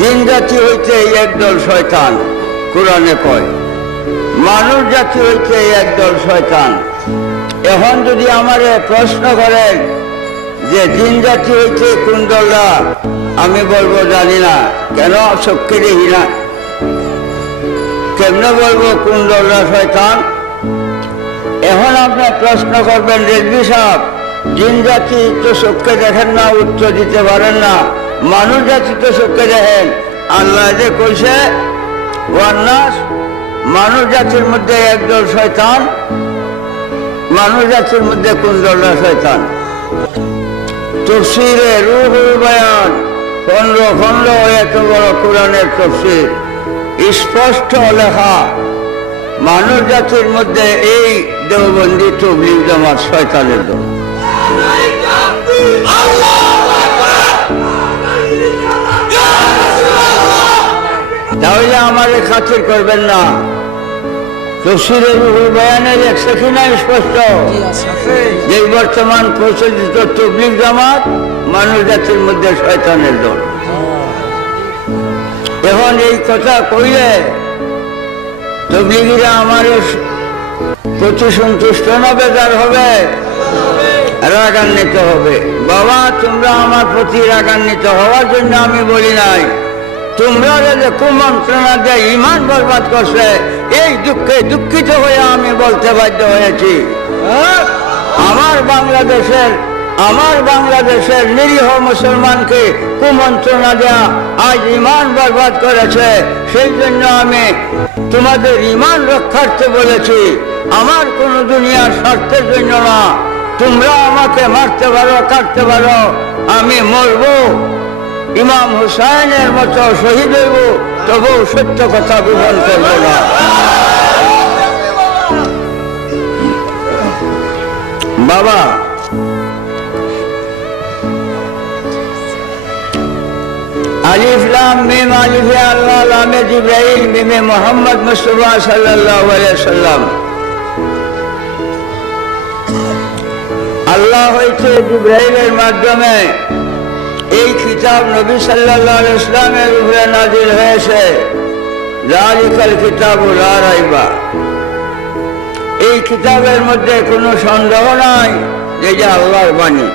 জিন জাতি হইতে একদল শয়তান, কোরআনে কয়। মানুষ জাতি হইতে একদল শয়তান। এখন যদি আমারে প্রশ্ন করেন যে জিন জাতি হইতে কোন দলরা, আমি বলবো জানি না। কেন? চোখকে দেখি না। কেমনে বলবো কোন দলরা শয়তান? এখন আপনার প্রশ্ন করবেন, রেজভি সাহেব, জিন জাতি তো চোখকে দেখেন না, উত্তর দিতে পারেন না। মানুষ জাতি তো চোখকে দেখেন। আল্লাহ যে কইছে ওয়ান্নাস, মানুষ জাতির মধ্যে একদল শয়তান। মানুষ জাতির মধ্যে কোন দলরা শয়তান? তাফসীরে রূহুল বায়ান 15 খণ্ড, এত বড় কোরআনের তাফসীর, স্পষ্ট লেখা মানুষ জাতির মধ্যে এই দেওবন্দি তাবলীগ জামাত শয়তানের দল। তাহলে আমারে খাতির করবেন না। তাফসীরে রূহুল বায়ানের 1 সেকেন্ডে স্পষ্ট যে বর্তমান প্রচলিত তাবলীগ জামাত মানুষ জাতির মধ্যে শয়তানের দল। এখন এই কথা কইলে তাবলীগীরা আমার প্রতি সন্তুষ্ট না বেজার হবে? রাগান্বিত হবে। বাবা, তোমরা আমার প্রতি রাগান্বিত হওয়ার জন্য আমি বলি নাই। তোমরা যে কুমন্ত্রণা দিয়ে ঈমান বরবাদ করছে, এই দুঃখে দুঃখিত হয়ে আমি বলতে বাধ্য হয়েছি। আমার বাংলাদেশের নিরীহ মুসলমানকে কুমন্ত্রণা দেয়া আজ ঈমান বরবাদ করেছে। সেই জন্য আমি তোমাদের ঈমান রক্ষার্থে বলেছি, আমার কোন দুনিয়ার স্বার্থের জন্য না। তোমরা আমাকে মারতে পারো, কাটতে পারো, আমি মরবো, ইমাম হুসাইনের মতো শহীদ হইব, তবু সত্য কথা গোপন করব না। বাবা, আলিফ লাম মিম, আলিফে আল্লাহ, লামে জিবরাইল, মিমে মুহাম্মদ মুস্তাফা সাল্লাল্লাহু আলাইহি ওয়াসাল্লাম। আল্লাহ হইতে জিবরাইলের মাধ্যমে এই কিতাব নবী সাল্লাল্লাহু আলাইহি ওয়াসাল্লামের উপরে নাযিল হয়েছে। যালিকাল কিতাবু লা রাইবা। এই কিতাবের মধ্যে কোনো সন্দেহ নাই যে আল্লাহর বাণী।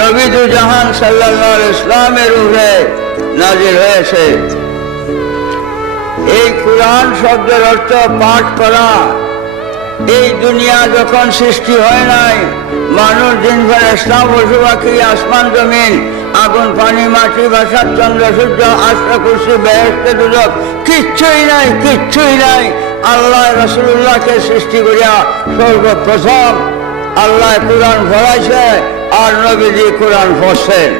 নবী দু জাহান সাল্লাল্লাহু আলাইহি ওয়াসাল্লামের উপরে নাযিল হয়েছে। এই কুরআন শব্দের অর্থ পাঠ করা। এই দুনিয়া যখন সৃষ্টি হয় নাই, মানুষ, জিন, ফেরেশতা, পশু পাখি, আসমান জমিন, আগুন, পানি, মাটি, বাতাস, চন্দ্র, সূর্য, আরশ, কুরসি, বেহেশত, দোজখ, কিচ্ছুই নাই, কিচ্ছুই নাই। আল্লাহ রাসূলুল্লাহকে সৃষ্টি করিয়া সর্বপ্রথম আল্লাহ কুরআন পড়াইছে, আর নবীজি কুরআন পড়ছেন।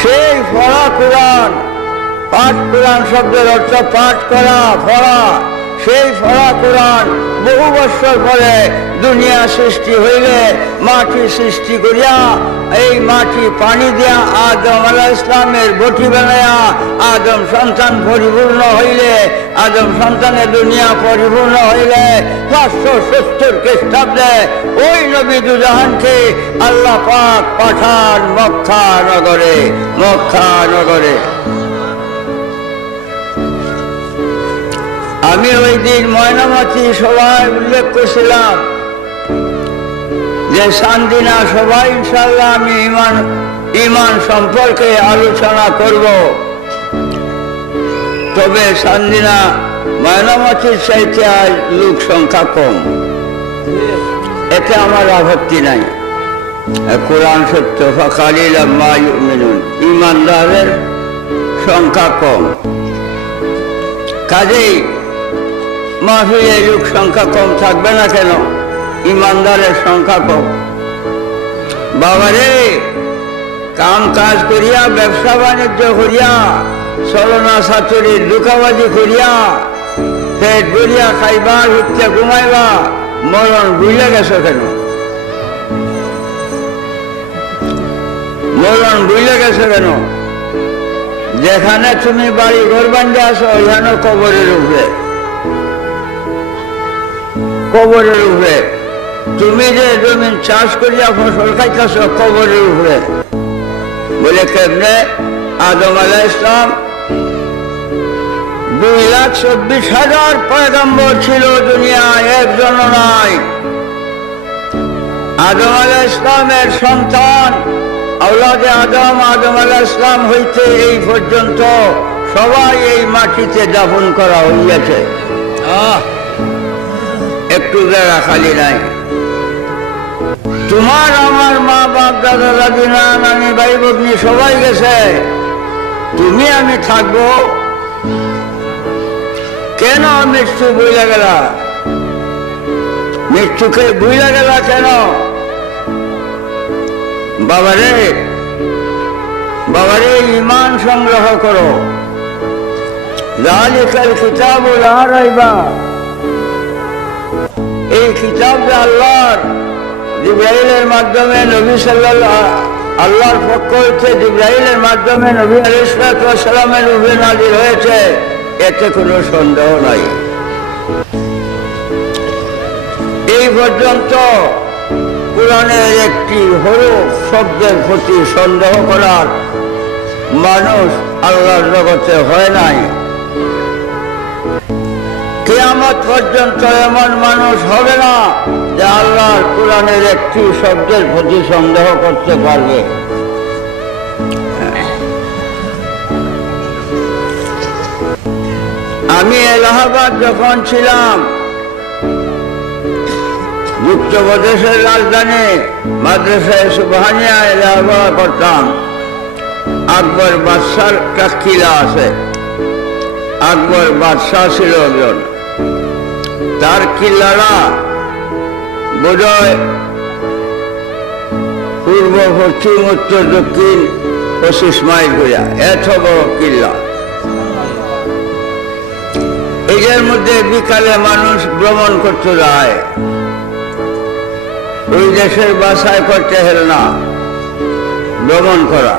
সেই পড়া কুরআন, পাঠ কুরআন শব্দের অর্থ পাঠ করা, পড়া। সেই পড়া কুরআন বহু বছর পরে দুনিয়া সৃষ্টি হইলে মাটি সৃষ্টি করিয়া, এই মাটি পানি দিয়া আদম আলাইহিস সালামের বটি বানাইয়া আদম সন্তান পরিপূর্ণ হইলে, আদম সন্তানের দুনিয়া পরিপূর্ণ হইলে 570 খ্রিস্টাব্দে ওই নবী দুজাহানকে আল্লাহ পাক পাঠান মক্কা নগরে। মক্কা নগরে আমি ওই দিন ময়নামতি সভায় উল্লেখ করছিলাম যে শান্তিনা সবাই ইনশাল্লাহ আমি ঈমান সম্পর্কে আলোচনা করব। তবে শান্তিনা ময়নামতির চাইতে আজ লোক সংখ্যা কম, এতে আমার আপত্তি নাই। কোরআন সত্য, ফাকালিলাম মা ইউমিনুন, ঈমানদারের সংখ্যা কম। কাজেই মাহফিলে লোক সংখ্যা কম থাকবে না কেন? ঈমানদারের সংখ্যা কম। বাবারে, কাম কাজ করিয়া, ব্যবসা বাণিজ্য করিয়া, চলনা ছাতুরির দুকাবাজি করিয়া, পেট ভরিয়া খাইবা, উঠতে ঘুমাইবা, মরণ ভুলে গেছো কেন? মরণ ভুলে গেছো কেন? যেখানে তুমি বাড়ি ঘর বান্ধে আসো, ওইখানে কবরের উপরে, কবরের উপরে। তুমি যে জমিন চাষ করিয়া ফসল খাইতেছ, কবরের উপরে। বলে কেমনে? আদম আলাইহিস সালাম 2,24,000 পয়গম্বর ছিল দুনিয়ায়, একজন নাই। আদম আলাইহিস সালামের সন্তান আওলাদে আদম, আদম আলাইহিস সালাম হইতে এই পর্যন্ত সবাই এই মাটিতে দাফন করা হইয়াছে, একটু জায়গা খালি নাই। তোমার আমার মা বাপ দাদা দাদি নানি ভাই ভগ্নি সবাই গেছে, তুমি আমি থাকবো কেন? মৃত্যু বুঝে গেলা, মৃত্যুকে বুঝে গেলা কেন? বাবারে বাবারে ঈমান সংগ্রহ করো। যালিকাল কিতাবু লা রাইবা, এই কিতাব যে আল্লাহর জিবরাইলের মাধ্যমে নবী সাল্লাল্লাহু আল্লাহর পক্ষ হইতে জিবরাইলের মাধ্যমে নবী আলাইহিস সালামের রূপে নাযিল হয়েছে, এতে কোনো সন্দেহ নাই। এই পর্যন্ত কোরআনের একটি হরফ শব্দের প্রতি সন্দেহ করার মানুষ আল্লাহর জগতে হয় নাই। কিয়ামত পর্যন্ত এমন মানুষ হবে না যে আল্লাহর কোরআনের একটি শব্দের প্রতি সন্দেহ করতে পারবে। আমি এলাহাবাদ যখন ছিলাম, যুক্তপ্রদেশের রাজধানী মাদ্রাসায় সুবহানিয়া এলাহাবাদ করতাম। আকবর বাদশার একটা কিলা আছে, আকবর বাদশাহ ছিল একজন, তার কিল্লারা বোধহয় পূর্ব পশ্চিম উত্তর দক্ষিণ 25 মাইল ঘুরা, এত বড় কিল্লা। এদের মধ্যে বিকালে মানুষ ভ্রমণ করতে যায়, ওই দেশের বাসায় করতে হেল না ভ্রমণ করা।